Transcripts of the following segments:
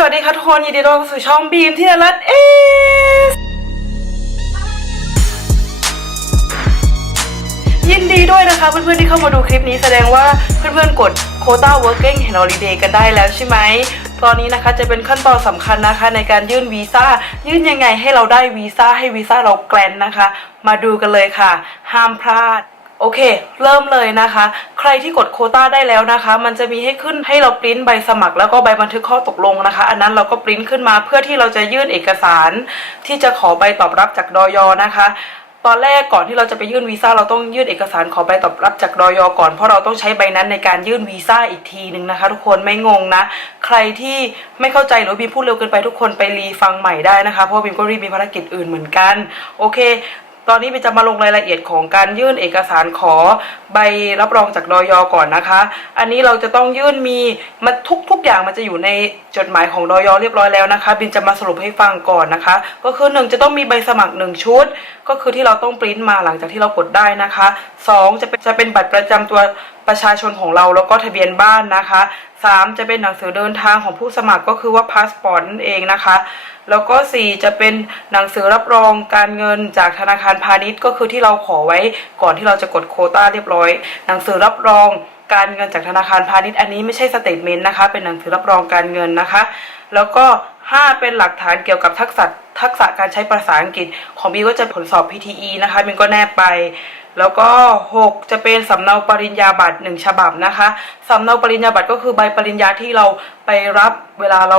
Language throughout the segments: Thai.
สวัสดีค่ะทุกคนยินดีต้อนรับสู่ช่องบีมที่นรัตเอสยินดีด้วยนะคะเพื่อนๆที่เข้ามาดูคลิปนี้แสดงว่าเพื่อนๆกดโคต้า working and holiday กันได้แล้วใช่ไหมตอนนี้นะคะจะเป็นขั้นตอนสำคัญนะคะในการยื่นวีซ่ายื่นยังไงให้เราได้วีซ่าให้วีซ่าเราแกลนนะคะ มาดูกันเลยค่ะ ห้ามพลาด โอเค เริ่มเลยนะคะ ใครที่กดโคต้าได้แล้วนะคะ มันจะมีให้ขึ้นให้เราปริ้นใบสมัคร แล้วก็ใบบันทึกข้อตกลงนะคะ อันนั้นเราก็ปริ้นขึ้นมาเพื่อที่เราจะยื่นเอกสาร ที่จะขอใบตอบรับจากดอยอนะคะตอนแรกก่อนที่เราจะไปยื่นวีซ่าเราต้องยื่นเอกสารขอใบตอบรับจากดอยอก่อน เพราะเราต้องใช้ใบนั้นในการยื่นวีซ่าอีกทีหนึ่งนะคะ ทุกคนไม่งงนะ ใครที่ไม่เข้าใจหรือบีมพูดเร็วเกินไปทุกคนไปรีฟังใหม่ได้นะคะเพราะบีมก็รีบมีภารกิจอื่นเหมือนกัน โอเค ตอนนี้บีมจะมาลงรายละเอียดของการยื่นเอกสารขอใบรับรองจากดอยอก่อนนะคะ อันนี้เราจะต้องยื่นมีมันทุกทุกอย่างมันจะอยู่ในจดหมายของดอยอเรียบร้อยแล้วนะคะ บินจะมาสรุปให้ฟังก่อนนะคะ ก็คือหนึ่งจะต้องมีใบสมัครหนึ่งชุด ก็คือที่เราต้องปริ้นมาหลังจากที่เรากดได้นะคะสองจะเป็นจะเป็นบัตรประจำตัวประชาชนของเราแล้วก็ทะเบียนบ้านนะคะ สามจะเป็นหนังสือเดินทางของผู้สมัครก็คือว่าพาสปอร์ตนั่นเองนะคะ แล้วก็ 4 จะเป็นหนังสือรับรองการเงินจากธนาคารพาณิชย์ก็คือที่เราขอไว้ก่อนที่เราจะกดโคต้าเรียบร้อย หนังสือรับรองการเงินจากธนาคารพาณิชย์อันนี้ไม่ใช่สเตทเมนต์นะคะ เป็นหนังสือรับรองการเงินนะคะ แล้วก็ 5 เป็นหลักฐานเกี่ยวกับทักษะทักษะการใช้ภาษาอังกฤษ ของบีก็จะผลสอบ PTE นะคะมันก็แนบไป แล้วก็ 6 จะเป็นสำเนาปริญญาบัตรหนึ่งฉบับนะคะสำเนาปริญญาบัตรก็คือใบปริญญาที่เราไปรับเวลาเรา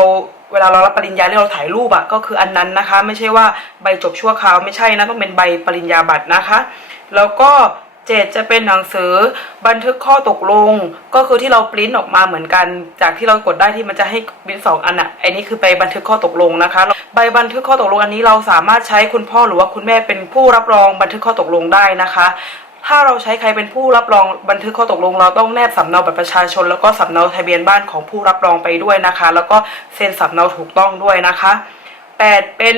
เวลาเรารับปริญญาที่เราถ่ายรูปอะก็คืออันนั้นนะคะ ไม่ใช่ว่าใบจบชั่วคราวไม่ใช่นะต้องเป็นใบปริญญาบัตรนะคะ แล้วก็ เจ็ดจะเป็นหนังสือบันทึกข้อตกลง ก็คือที่เราปริ้นออกมาเหมือนกัน จากที่เรากดได้ที่มันจะให้ปริ้นสองอันอะอันนี้คือใบบันทึกข้อตกลงนะคะ ใบบันทึกข้อตกลงอันนี้เราสามารถใช้คุณพ่อหรือว่าคุณแม่เป็นผู้รับรองบันทึกข้อตกลงได้นะคะถ้าเราใช้ใครเป็นผู้รับรองบันทึกข้อตกลง เราต้องแนบสำเนาบัตรประชาชน แล้วก็สำเนาทะเบียนบ้านของผู้รับรองไปด้วยนะคะ แล้วก็เซ็นสำเนาถูกต้องด้วยนะคะ 8 เป็น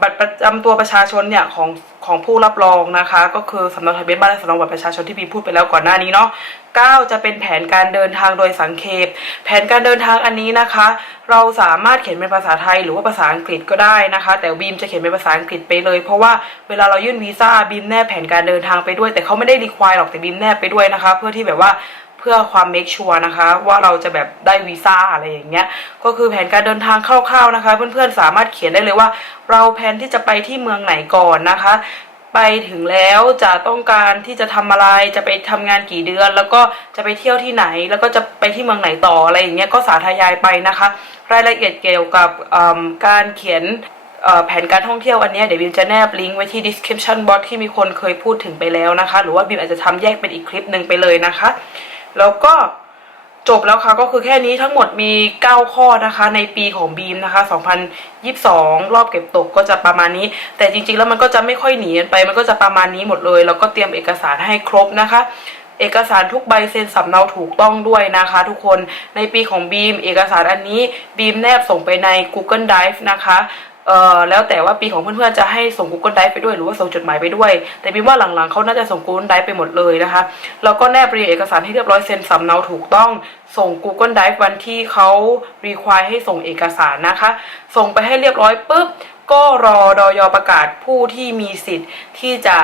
บัตรประจำตัวประชาชนเนี่ยของ ของผู้รับรองนะคะ ก็คือสำเนาทะเบียนบ้านและสำเนาบัตรประชาชนที่พีพูดไปแล้วก่อนหน้านี้เนาะ9จะเป็นแผนการเดินทางโดยสังเขปแผนการเดินทางอันนี้นะคะ เราสามารถเขียนเป็นภาษาไทยหรือว่าภาษาอังกฤษก็ได้นะคะ แต่บีมจะเขียนเป็นภาษาอังกฤษไปเลย เพราะว่าเวลาเรายื่นวีซ่าบีมแนบแผนการเดินทางไปด้วย แต่เขาไม่ได้รีควายหรอกแต่บีมแนบไปด้วยนะคะ เพื่อที่แบบว่า พื่อความเมคชัวร์นะคะ ว่าเราจะแบบได้วีซ่าอะไรอย่างเงี้ยก็คือแผนการเดินทางคร่าวๆนะคะ เพื่อนๆสามารถเขียนได้เลยว่า เราแผนที่จะไปที่เมืองไหนก่อนนะคะ ไปถึงแล้วจะต้องการที่จะทำอะไรจะไปทำงานกี่เดือน แล้วก็จะไปเที่ยวที่ไหน แล้วก็จะไปที่เมืองไหนต่ออะไรอย่างเงี้ยก็สาธยายไปนะคะ รายละเอียดเกี่ยวกับการเขียนแผนการท่องเที่ยวอันนี้เดี๋ยวบิมจะแนบลิงก์ไว้ที่ description box ที่มีคนเคยพูดถึงไปแล้วนะคะ หรือว่าบิมอาจจะทำแยกเป็นอีกคลิปหนึ่งไปเลยนะคะ แล้วก็จบแล้วค่ะก็คือแค่นี้ทั้งหมดมี 9 ข้อนะคะในปีของบีมนะคะ 2022 รอบเก็บตกก็จะประมาณนี้ แต่จริงๆแล้วมันก็จะไม่ค่อยหนีกันไป มันก็จะประมาณนี้หมดเลย แล้วก็เตรียมเอกสารให้ครบนะคะ เอกสารทุกใบเซ็นสำเนาถูกต้องด้วยนะคะ ทุกคนในปีของบีมเอกสารอันนี้บีมแนบส่งไปใน Google Drive นะคะ เอ่อแล้วแต่ว่าปีของเพื่อนๆจะให้ส่ง Google Drive ไปด้วยหรือว่าส่งจดหมายไปด้วย แต่บีมว่าหลังๆเขาน่าจะส่ง Google Drive ไปหมดเลยนะคะแล้วก็แนบเรียงเอกสารให้เรียบร้อยเซ็นสำเนาถูกต้องส่ง Google Drive วันที่เขารีควายให้ส่งเอกสารนะคะ ส่งไปให้เรียบร้อยปุ๊บก็รอดอยประกาศผู้ที่มีสิทธิ์ที่จะ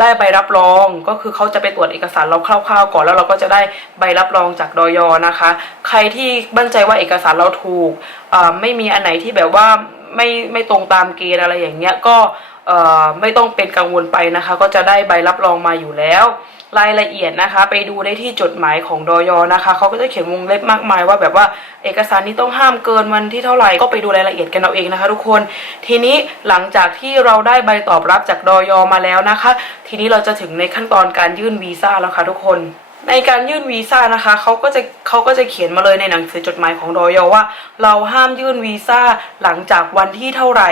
ได้ใบรับรอง ก็คือเขาจะไปตรวจเอกสารเราคร่าวๆก่อนแล้วเราก็จะได้ใบรับรองจากดอยนะคะ ใครที่มั่นใจว่าเอกสารเราถูกไม่มีอันไหนที่แบบว่า ไม่ไม่ตรงตามเกณฑ์อะไรอย่างเงี้ยก็เอ่อไม่ต้องเป็นกังวลไปนะคะ ก็จะได้ใบรับรองมาอยู่แล้ว รายละเอียดนะคะ ไปดูได้ที่จดหมายของดอยนะคะเขาก็จะเขียนวงเล็บมากมายว่าแบบว่าเอกสารนี้ต้องห้ามเกินวันที่เท่าไหร่ก็ไปดูรายละเอียดกันเอาเองนะคะ ทุกคนทีนี้หลังจากที่เราได้ใบตอบรับจากดอยมาแล้วนะคะ ทีนี้เราจะถึงในขั้นตอนการยื่นวีซ่าแล้วค่ะทุกคน ในการยื่นวีซ่านะคะเขาก็จะเขาก็จะเขียนมาเลยในหนังสือจดหมายของดอยว่า เราห้ามยื่นวีซ่าหลังจากวันที่เท่าไหร่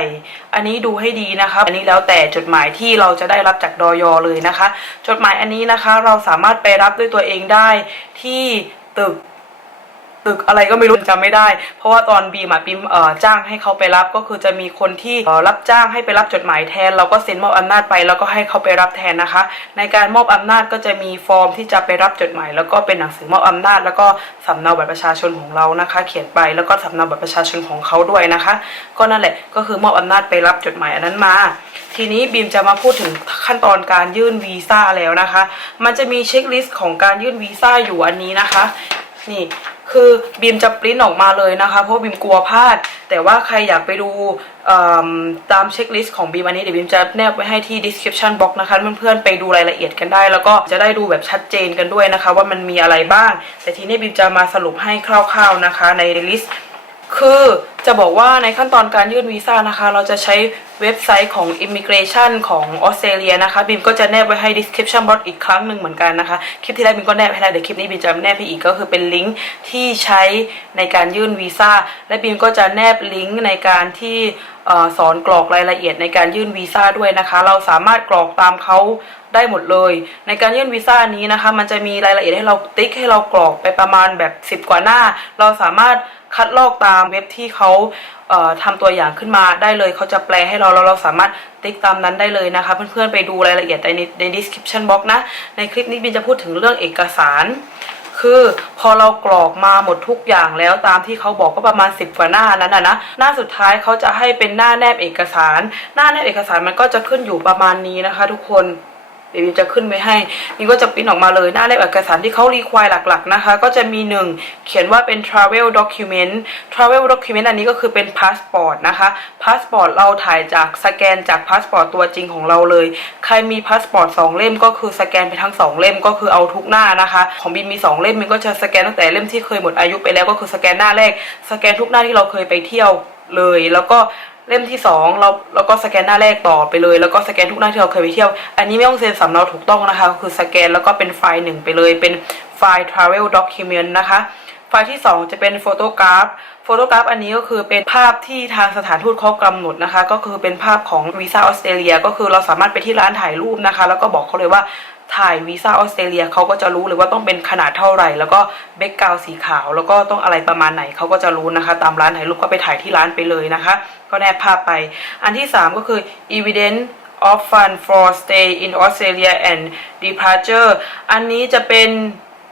อันนี้ดูให้ดีนะคะ อันนี้แล้วแต่จดหมายที่เราจะได้รับจากดอยเลยนะคะ จดหมายอันนี้นะคะ เราสามารถไปรับด้วยตัวเองได้ที่ตึก ตึกอะไรก็ไม่รู้จำไม่ได้ เพราะว่าตอนบีมอะบีมเอ่อจ้างให้เขาไปรับก็คือจะมีคนที่เอ่อรับจ้างให้ไปรับจดหมายแทน เราก็เซ็นมอบอำนาจไปแล้วก็ให้เขาไปรับแทนนะคะ ในการมอบอำนาจก็จะมีฟอร์มที่จะไปรับจดหมาย แล้วก็เป็นหนังสือมอบอำนาจ แล้วก็สำเนาบัตรประชาชนของเรานะคะ เขียนไปแล้วก็สำเนาบัตรประชาชนของเขาด้วยนะคะ ก็นั่นแหละก็คือมอบอำนาจไปรับจดหมายอันนั้นมา ทีนี้บีมจะมาพูดถึงขั้นตอนการยื่นวีซ่าแล้วนะคะ มันจะมีเช็คลิสต์ของการยื่นวีซ่าอยู่อันนี้นะคะ นี่ คือบีมจะปริ้นออกมาเลยนะคะ เพราะบีมกลัวพลาด แต่ว่าใครอยากไปดูตามเช็คลิสต์ของบีมอันนี้เดี๋ยวบีมจะแนบไว้ให้ที่ description box นะคะเพื่อนๆไปดูรายละเอียดกันได้ แล้วก็จะได้ดูแบบชัดเจนกันด้วยนะคะ ว่ามันมีอะไรบ้าง แต่ทีนี้บีมจะมาสรุปให้คร่าว ๆนะคะ ในลิสต์ คือจะบอกว่าในขั้นตอนการยื่นวีซ่านะคะ เราจะใช้เว็บไซต์ของ Immigration ของออสเตรเลียนะคะบิมก็จะแนบไว้ให้ description box อีกครั้งหนึ่งเหมือนกันนะคะ คลิปที่แล้วบิมก็แนบให้แล้วเดี๋ยวคลิปนี้บิมจะแนบให้อีกก็คือเป็นลิงก์ที่ใช้ในการยื่นวีซ่าและบิมก็จะแนบลิงก์ในการที่สอนกรอกรายละเอียดในการยื่นวีซ่าด้วยนะคะ เราสามารถกรอกตามเขา ได้หมดเลย ในการยื่นวีซ่านี้นะคะ มันจะมีรายละเอียดให้เราติ๊กให้เรากรอกไปประมาณแบบ 10 กว่าหน้า เราสามารถคัดลอกตามเว็บที่เขาเอ่อทำตัวอย่างขึ้นมาได้เลยเขาจะแปลให้เราแล้วเราสามารถติ๊กตามนั้นได้เลยนะคะ เพื่อนๆไปดูรายละเอียดในใน description box นะ ในคลิปนี้บินจะพูดถึงเรื่องเอกสารคือพอเรากรอกมาหมดทุกอย่างแล้วตามที่เขาบอกก็ประมาณ 10 กว่าหน้านั้นนะนะหน้าสุดท้ายเขาจะให้เป็นหน้าแนบเอกสาร หน้าแนบเอกสารมันก็จะขึ้นอยู่ประมาณนี้นะคะ ทุกคน ดี๋ยวบิมจะขึ้นไว้ให้นี่ก็จะปริ้นออกมาเลยหน้าแนบเอกสารที่เขารีควายหลักๆนะคะ ก็จะมีหนึ่งเขียนว่าเป็น travel document travel document อันนี้ก็คือเป็นพาสปอร์ตนะคะพาสปอร์ตเราถ่ายจากสแกนจากพาสปอร์ตตัวจริงของเราเลย ใครมีพาสปอร์ตสองเล่มก็คือสแกนไปทั้งสองเล่มก็คือเอาทุกหน้านะคะ ของบิมมีสองเล่มมันก็จะสแกนตั้งแต่เล่มที่เคยหมดอายุไปแล้วก็คือสแกนหน้าแรก สแกนทุกหน้าที่เราเคยไปเที่ยวเลยแล้วก็ เล่มที่สองเราเราก็สแกนหน้าแรกต่อไปเลย แล้วก็สแกนทุกหน้าที่เราเคยไปเที่ยว อันนี้ไม่ต้องเซ็นสำเนาถูกต้องนะคะก็คือสแกนแล้วก็เป็นไฟล์หนึ่งไปเลย เป็นไฟล์ travel document นะคะ ไฟล์ที่ 2 จะเป็นโฟโตกราฟโฟโตกราฟอันนี้ก็คือเป็นภาพที่ทางสถานทูตเขากำหนดนะคะ ก็คือเป็นภาพของวีซ่าออสเตรเลีย ก็คือเราสามารถไปที่ร้านถ่ายรูปนะคะ แล้วก็บอกเขาเลยว่า ถ่ายวีซ่าออสเตรเลียเขาก็จะรู้เลยว่าต้องเป็นขนาดเท่าไหร่ แล้วก็เบกกาวสีขาว แล้วก็ต้องอะไรประมาณไหนเขาก็จะรู้นะคะ ตามร้านถ่ายรูปก็ไปถ่ายที่ร้านไปเลยนะคะ ก็แนบภาพไป อันที่ 3 ก็คือ evidence of fund for stay in Australia and departure อันนี้จะเป็น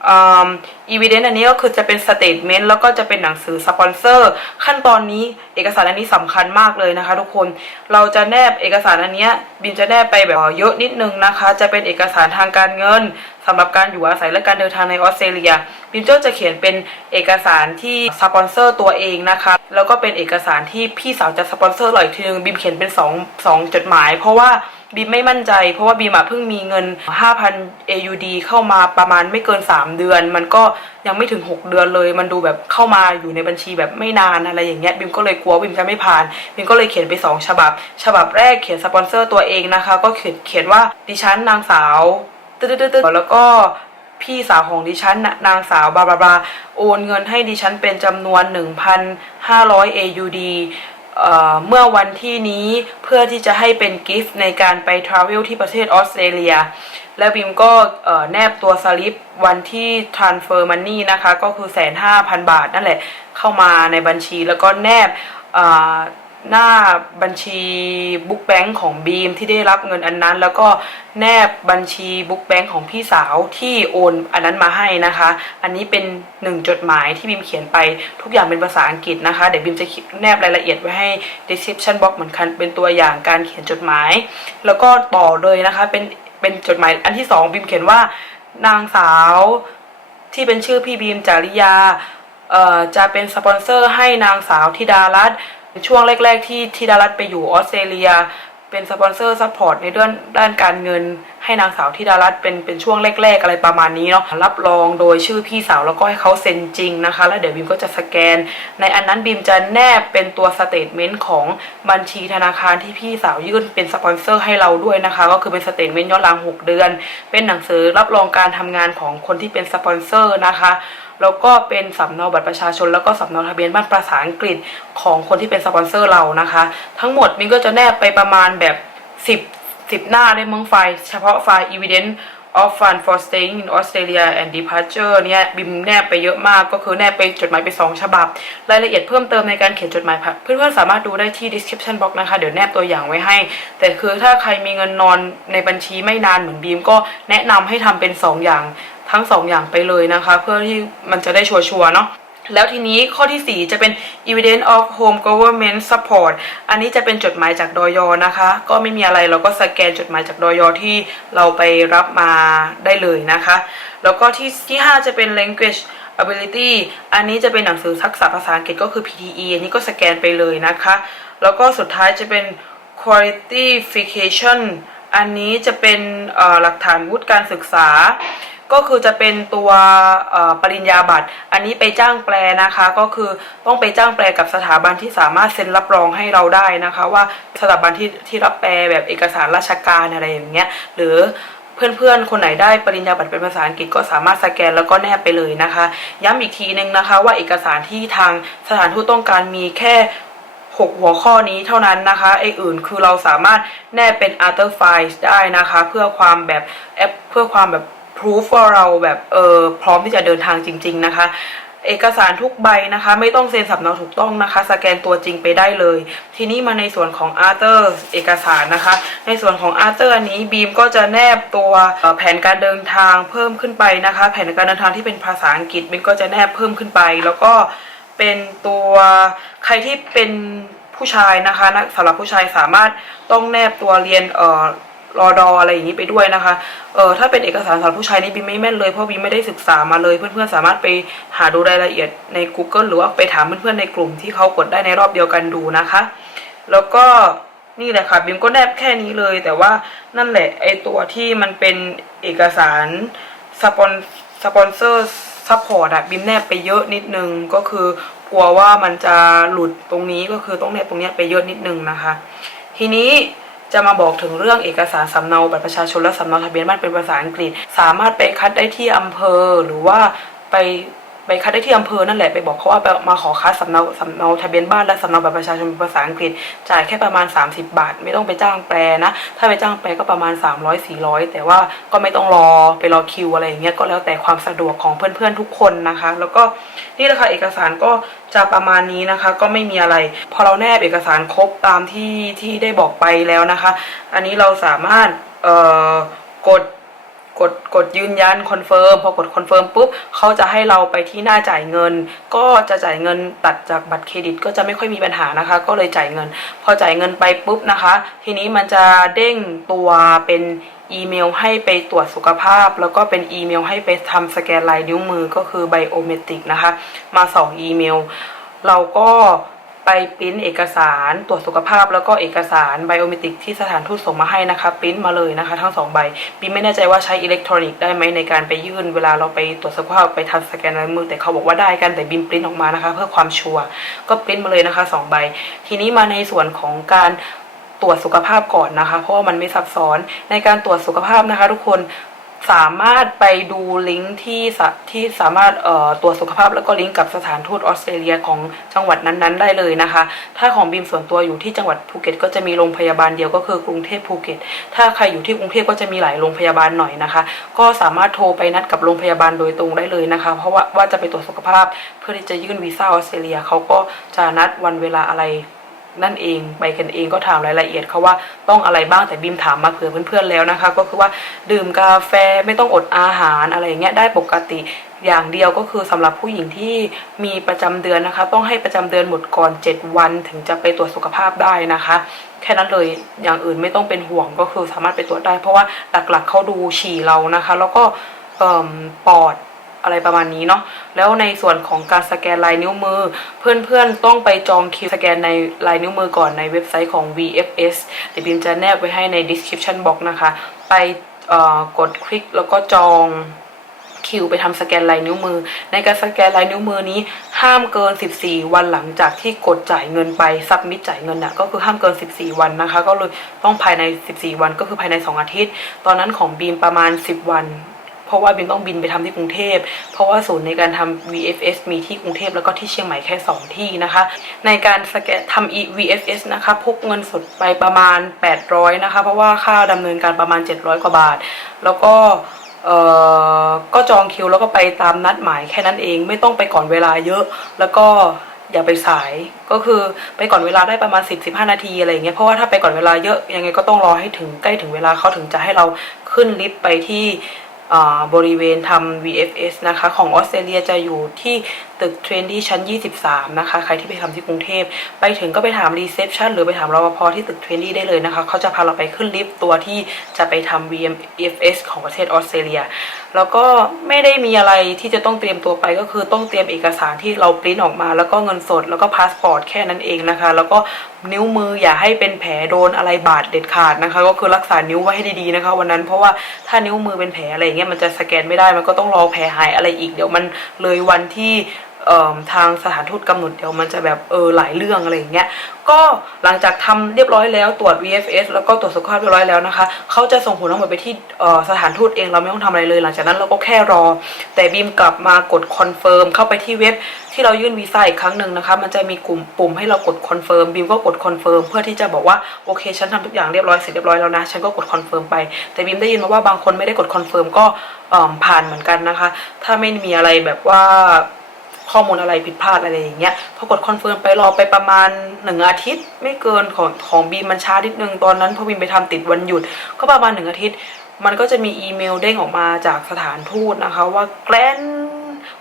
อีวิเดนต์อันนี้ก็คือจะเป็นสเต t เมนต์แล้วก็จะเป็นหนังสือสปอนเซอร์ขั้นตอนนี้เอกสารอันนี้สำคัญมากเลยนะคะ ทุกคนเราจะแนบเอกสารอันเนี้ยบินจะแนบไปแบบเยอะนิดนึงนะคะ จะเป็นเอกสารทางการเงินสำหรับการอยู่อาศัยและการเดินทางในออสเตรเลียบิมจะเขียนเป็นเอกสารที่สปอนเซอร์ตัวเองนะคะแล้วก็เป็นเอกสารที่พี่สาวจะสปอนเซอร์อีกทีนึงบิมเขียนเป็น2 2จดหมาย เพราะว่า บีมไม่มั่นใจ เพราะว่าบีมเพิ่งมีเงิน 5,000 AUD เข้ามาประมาณไม่เกิน 3 เดือน มันก็ยังไม่ถึง 6 เดือนเลย มันดูแบบเข้ามาอยู่ในบัญชีแบบไม่นานอะไรอย่างเงี้ยบีมก็เลยกลัวบีมจะไม่ผ่านบีมก็เลยเขียนไป 2 ฉบับ ฉบับแรกเขียนสปอนเซอร์ตัวเองนะคะ ก็เขียนเขียนว่าดิฉันนางสาวตึ๊ดๆๆแล้วก็พี่สาวของดิฉันนางสาวบาบาบาโอนเงินให้ดิฉันเป็นจำนวน 1,500 AUD เอ่อ เมื่อวันที่นี้เพื่อที่จะให้เป็นกิฟต์ในการไปทราเวลที่ประเทศออสเตรเลีย แล้วบิมก็แนบตัวสลิปวันที่ transfer money นะคะ ก็คือแสนห้าพันบาทนั่นแหละเข้ามาในบัญชีแล้วก็แนบ หน้าบัญชีบุ๊กแบงค์ของบีมที่ได้รับเงินอันนั้น แล้วก็แนบบัญชีบุ๊กแบงค์ของพี่สาวที่โอนอันนั้นมาให้นะคะ อันนี้เป็นหนึ่งจดหมายที่บิมเขียนไปทุกอย่างเป็นภาษาอังกฤษนะคะ เดี๋ยวบิมจะแนบรายละเอียดไว้ให้ description box เหมือนกันเป็นตัวอย่างการเขียนจดหมาย แล้วก็ต่อเลยนะคะเป็นเป็นจดหมายอันที่สองบิมเขียนว่านางสาวที่เป็นชื่อพี่บีมจาริยาจะเป็นสปอนเซอร์ให้นางสาวธิดารัตน์ ช่วงแรก ๆ ที่ธิดารัตไปอยู่ออสเตรเลีย เป็นสปอนเซอร์ซัพพอร์ตในด้านด้านการเงิน ให้นางสาวธิดารัตเป็นเป็นช่วงแรก ๆ อะไรประมาณนี้เนาะรับรองโดยชื่อพี่สาวแล้วก็ให้เขาเซ็นจริงนะคะ แล้วเดี๋ยวบีมก็จะสแกน ในอันนั้นบีมจะแนบเป็นตัวสเตทเมนต์ของบัญชีธนาคารที่พี่สาวยื่นเป็นสปอนเซอร์ให้เราด้วยนะคะ ก็คือเป็นสเตทเมนต์ย้อนหลัง6 เดือน เป็นหนังสือรับรองการทำงานของคนที่เป็นสปอนเซอร์นะคะ แล้วก็เป็นสำเนาบัตรประชาชน แล้วก็สำเนาทะเบียนบ้านภาษาอังกฤษของคนที่เป็นสปอนเซอร์เรานะคะ ทั้งหมดมินก็จะแนบไปประมาณแบบ 10 10 หน้าได้มั้งไฟล์ เฉพาะไฟล์ evidence of fund for staying in Australia and departure เนี่ยบิมแนบไปเยอะมากก็คือแนบไปจดหมายไปสองฉบับ รายละเอียดเพิ่มเติมในการเขียนจดหมายเพื่อนๆสามารถดูได้ที่ description box นะคะ เดี๋ยวแนบตัวอย่างไว้ให้ แต่คือถ้าใครมีเงินนอนในบัญชีไม่นานเหมือนบีมก็แนะนำให้ทำเป็น 2 อย่าง ทั้ง2ออย่างไปเลยนะคะ เพื่อที่มันจะได้ชัวร์ๆเนาะแล้วทีนี้ข้อที่ 4 จะเป็น evidence of home government support อันนี้จะเป็นจดหมายจากดอยอนะคะ ก็ไม่มีอะไรเราก็สแกนจดหมายจากดอยอที่เราไปรับมาได้เลยนะคะ แล้วก็ที่ที่ 5 จะเป็น language ability อันนี้จะเป็นหนังสือทักษะภาษาอังกฤษก็คือ PTE อันนี้ก็สแกนไปเลยนะคะ แล้วก็สุดท้ายจะเป็น qualification อันนี้จะเป็นหลักฐานวุฒิการศึกษา ก็คือจะเป็นตัวปริญญาบัตร อันนี้ไปจ้างแปลนะคะ ก็คือต้องไปจ้างแปลกับสถาบันที่สามารถเซ็นรับรองให้เราได้นะคะ ว่าสถาบันที่ที่รับแปลแบบเอกสารราชการอะไรอย่างเงี้ยหรือเพื่อนๆ คนไหนได้ปริญญาบัตรเป็นภาษาอังกฤษก็สามารถสแกนแล้วก็แนบไปเลยนะคะ ย้ำอีกทีนึงนะคะ ว่าเอกสารที่ทางสถานทูตต้องการมีแค่6หัวข้อนี้เท่านั้นนะคะไออื่นคือเราสามารถแนบเป็น other files ได้นะคะ เพื่อความแบบแอปเพื่อความแบบ proof ว่าเราแบบเออพร้อมที่จะเดินทางจริง ๆ นะคะ เอกสารทุกใบนะคะ ไม่ต้องเซ็นสำเนาถูกต้องนะคะ สแกนตัวจริงไปได้เลย ทีนี้มาในส่วนของ Arthur เอกสารนะคะ ในส่วนของ Arthur อันนี้บีมก็จะแนบตัวเอ่อแผนการเดินทางเพิ่มขึ้นไปนะคะ แผนการเดินทางที่เป็นภาษาอังกฤษบีมก็จะแนบเพิ่มขึ้นไป แล้วก็เป็นตัวใครที่เป็นผู้ชายนะคะสำหรับผู้ชายสามารถต้องแนบตัวเรียนเอ่อ รอดออะไรอย่างนี้ไปด้วยนะคะ เออถ้าเป็นเอกสารสำหรับผู้ชายนี่บีมไม่แม่นเลยเพราะบีมไม่ได้ศึกษามาเลย เพื่อนๆสามารถไปหาดูรายละเอียดใน Google หรือว่าไปถามเพื่อนๆในกลุ่มที่เขากดได้ในรอบเดียวกันดูนะคะ แล้วก็นี่แหละค่ะบีมก็แนบแค่นี้เลย แต่ว่านั่นแหละไอตัวที่มันเป็นเอกสารสปอนสปอนเซอร์ซัพพอร์ตอะบีมแนบไปเยอะนิดนึงก็คือกลัวว่ามันจะหลุดตรงนี้ก็คือต้องแนบตรงนี้ไปเยอะนิดนึงนะคะ ทีนี้ จะมาบอกถึงเรื่องเอกสารสำเนาบัตรประชาชนและสำเนาทะเบียนบ้านเป็นภาษาอังกฤษ สามารถไปคัดได้ที่อำเภอหรือว่าไป ไปคัดได้ที่อำเภอนั่นแหละไปบอกเขาว่ามาขอคัดสำเนาสำเนาทะเบียนบ้านและสำเนาบัตรประชาชนภาษาอังกฤษ จ่ายแค่ประมาณ 30 บาท ไม่ต้องไปจ้างแปลนะ ถ้าไปจ้างแปลก็ประมาณ 300 400 แต่ว่าก็ไม่ต้องรอไปรอคิวอะไรอย่างเงี้ยก็แล้วแต่ความสะดวกของเพื่อนๆทุกคนนะคะ แล้วก็นี่แหละค่ะเอกสารก็จะประมาณนี้นะคะ ก็ไม่มีอะไร พอเราแนบเอกสารครบตามที่ที่ได้บอกไปแล้วนะคะ อันนี้เราสามารถเอ่อกด กดกดยืนยันคอนเฟิร์มพอกดคอนเฟิร์มปุ๊บเขาจะให้เราไปที่หน้าจ่ายเงิน ก็จะจ่ายเงินตัดจากบัตรเครดิตก็จะไม่ค่อยมีปัญหานะคะ ก็เลยจ่ายเงิน พอจ่ายเงินไปปุ๊บนะคะ ทีนี้มันจะเด้งตัวเป็นอีเมลให้ไปตรวจสุขภาพ แล้วก็เป็นอีเมลให้ไปทำสแกนลายนิ้วมือก็คือไบโอเมตริกนะคะ มาสองอีเมล เราก็ ไปปริ้นเอกสารตรวจสุขภาพแล้วก็เอกสารไบโอเมตริกที่สถานทูตส่งมาให้นะคะปริ้นมาเลยนะคะ ทั้งสองใบปีไม่แน่ใจว่าใช้อิเล็กทรอนิกส์ได้ไหมในการไปยื่นเวลาเราไปตรวจสุขภาพไปทำสแกนลายมือ แต่เขาบอกว่าได้กันแต่บินปริ้นออกมานะคะ เพื่อความชัวร์ก็ปริ้นมาเลยนะคะสองใบ ทีนี้มาในส่วนของการตรวจสุขภาพก่อนนะคะ เพราะว่ามันไม่ซับซ้อนในการตรวจสุขภาพนะคะ ทุกคน สามารถไปดูลิงก์ที่สะที่สามารถเอ่อตรวจสุขภาพแล้วก็ลิงก์กับสถานทูตออสเตรเลียของจังหวัดนั้นๆ ได้เลยนะคะ ถ้าของบีมส่วนตัวอยู่ที่จังหวัดภูเก็ตก็จะมีโรงพยาบาลเดียวก็คือกรุงเทพภูเก็ต ถ้าใครอยู่ที่กรุงเทพก็จะมีหลายโรงพยาบาลหน่อยนะคะ ก็สามารถโทรไปนัดกับโรงพยาบาลโดยตรงได้เลยนะคะ เพราะว่าว่าจะไปตรวจสุขภาพเพื่อที่จะยื่นวีซ่าออสเตรเลียเขาก็จะนัดวันเวลาอะไร นั่นเองไปกันเองก็ถามรายละเอียดเขาว่าต้องอะไรบ้างแต่บิมถามมาเผื่อเพื่อนๆแล้วนะคะ ก็คือว่าดื่มกาแฟไม่ต้องอดอาหารอะไรอย่างเงี้ยได้ปกติอย่างเดียวก็คือสำหรับผู้หญิงที่มีประจำเดือนนะคะ ต้องให้ประจำเดือนหมดก่อน 7 วันถึงจะไปตรวจสุขภาพได้นะคะ แค่นั้นเลยอย่างอื่นไม่ต้องเป็นห่วงก็คือสามารถไปตรวจได้ เพราะว่าหลักๆเขาดูฉี่เรานะคะ แล้วก็ปอด อะไรประมาณนี้เนาะแล้วในส่วนของการสแกนลายนิ้วมือ เพื่อนๆต้องไปจองคิวสแกนในลายนิ้วมือก่อนในเว็บไซต์ของ VFS เดี๋ยวบิมจะแนบไว้ให้ใน description box นะคะ ไปกดคลิกแล้วก็จองคิวไปทำสแกนลายนิ้วมือ ในการสแกนลายนิ้วมือนี้ ห้ามเกิน 14 วันหลังจากที่กดจ่ายเงินไปซับมิดจ่ายเงินน่ะก็คือห้ามเกิน 14 วันนะคะ ก็เลยต้องภายใน 14 วันก็คือภายใน 2 อาทิตย์ ตอนนั้นของบีมประมาณ 10 วัน ราะว่าบินต้องบินไปทำที่กรุงเทพ เพราะว่าศูนย์ในการทำ VFS มีที่กรุงเทพแล้วก็ที่เชียงใหม่แค่ 2 ที่นะคะ ในการสแกนทำ e- VFS นะคะพกเงินสดไปประมาณ 800นะคะเพราะว่าค่าดำเนินการประมาณ 700 กว่าบาท แล้วก็เอ่อก็จองคิวแล้วก็ไปตามนัดหมายแค่นั้นเองไม่ต้องไปก่อนเวลาเยอะ แล้วก็อย่าไปสายก็คือไปก่อนเวลาได้ประมาณ 10 15 นาทีอะไรอย่างเงี้ยเพราะว่าถ้าไปก่อนเวลาเยอะยังไงก็ต้องรอให้ถึงใกล้ถึงเวลาเขาถึงจะให้เราขึ้นลิฟต์ไปที่ บริเวณทำ VFS นะคะ ของออสเตรเลียจะอยู่ที่ ตึกเทรนดี้ชั้น 23 นะคะ ใครที่ไปทำที่กรุงเทพ ไปถึงก็ไปถามรีเซพชันหรือไปถามรปภที่ตึกเทรนดี้ได้เลยนะคะ เขาจะพาเราไปขึ้นลิฟต์ตัวที่จะไปทำ VFS ของประเทศออสเตรเลีย แล้วก็ไม่ได้มีอะไรที่จะต้องเตรียมตัวไปก็คือต้องเตรียมเอกสารที่เราปริ้นออกมา แล้วก็เงินสดแล้วก็พาสปอร์ตแค่นั้นเองนะคะ แล้วก็นิ้วมืออย่าให้เป็นแผลโดนอะไรบาดเด็ดขาดนะคะ ก็คือรักษานิ้วไว้ให้ดีๆนะคะ วันนั้นเพราะว่าถ้านิ้วมือเป็นแผลอะไรเงี้ยมันจะสแกนไม่ได้มันก็ต้องรอแผลหายอะไรอีกเดี๋ยวมันเลยวันที่ ทางสถานทูตกำหนดเดี๋ยวมันจะแบบเออหลายเรื่องอะไรอย่างเงี้ยก็หลังจากทำเรียบร้อยแล้วตรวจ VFS แล้วก็ตรวจสุขภาพเรียบร้อยแล้วนะคะเขาจะส่งผลทั้งหมดไปที่สถานทูตเองเราไม่ต้องทำอะไรเลย หลังจากนั้นเราก็แค่รอ แต่บีมกลับมากดคอนเฟิร์มเข้าไปที่เว็บที่เรายื่นวีซ่าอีกครั้งหนึ่งนะคะมันจะมีกลุ่มปุ่มให้เรากดคอนเฟิร์มบีมก็กดคอนเฟิร์มเพื่อที่จะบอกว่าโอเคฉันทำทุกอย่างเรียบร้อยเสร็จเรียบร้อยแล้วนะฉันก็กดคอนเฟิร์มไปแต่บีมได้ยินมาว่าบางคนไม่ได้กดคอนเฟิร์มก็ผ่านเหมือนกันนะคะ ถ้าไม่มีอะไรแบบว่า ข้อมูลอะไรผิดพลาดอะไรอย่างเงี้ยพอกดคอนเฟิร์มไปรอไปประมาณหนึ่งอาทิตย์ ไม่เกินของของบีมมันช้านิดนึงตอนนั้นพอบีมไปทำติดวันหยุด ก็ประมาณหนึ่งอาทิตย์ มันก็จะมีอีเมลเด้งออกมาจากสถานทูตนะคะ ว่าแกลน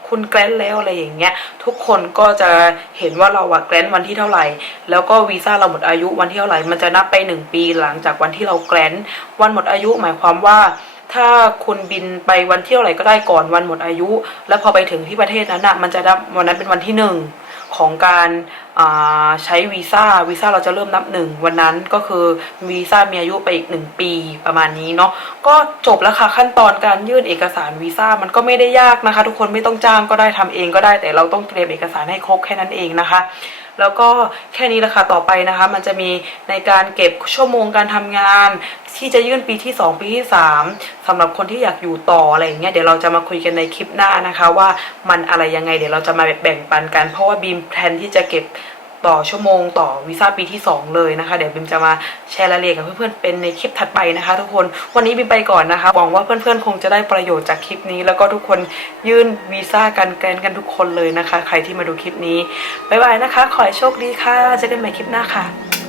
คุณแกลนแล้วอะไรอย่างเงี้ยทุกคนก็จะเห็นว่าเราอะแกลนวันที่เท่าไหร่ แล้วก็วีซ่าเราหมดอายุวันที่เท่าไหร่ มันจะนับไปหนึ่งปีหลังจากวันที่เราแกลนวันหมดอายุหมายความว่า ถ้าคุณบินไปวันเที่ยวไหร่ก็ได้ก่อนวันหมดอายุ แล้วพอไปถึงที่ประเทศนั้นอะมันจะนับวันนั้นเป็นวันที่หนึ่งของการาใช้วีซ่าวีซ่าเราจะเริ่มนับหนึ่งวันนั้นก็คือวีซ่ามีอายุไปอีกหนึ่งปีประมาณนี้เนาะก็จบแล้วค่ะขั้นตอนการยื่นเอกสารวีซ่ามันก็ไม่ได้ยากนะคะ ทุกคนไม่ต้องจ้างก็ได้ทำเองก็ได้แต่เราต้องเตรียมเอกสารให้ครบแค่นั้นเองนะคะ แล้วก็แค่นี้แหละค่ะต่อไปนะคะ มันจะมีในการเก็บชั่วโมงการทำงาน ที่จะยื่นปีที่ 2 ปีที่ 3สำหรับคนที่อยากอยู่ต่ออะไรอย่างเงี้ยเดี๋ยวเราจะมาคุยกันในคลิปหน้านะคะ ว่ามันอะไรยังไงเดี๋ยวเราจะมาแบ่งปันกัน เพราะว่าบีมแพลนที่จะเก็บ ต่อชั่วโมงต่อวีซ่าปีที่ 2 เลยนะคะ เดี๋ยวบิมจะมาแชร์รายละเอียดกับเพื่อนๆเป็นในคลิปถัดไปนะคะ ทุกคนวันนี้บิมไปก่อนนะคะหวังว่าเพื่อนๆคงจะได้ประโยชน์จากคลิปนี้ แล้วก็ทุกคนยื่นวีซ่ากันแกนกันทุกคนเลยนะคะ ใครที่มาดูคลิปนี้บ๊ายบายนะคะ ขอให้โชคดีค่ะเจอกันใหม่คลิปหน้าค่ะ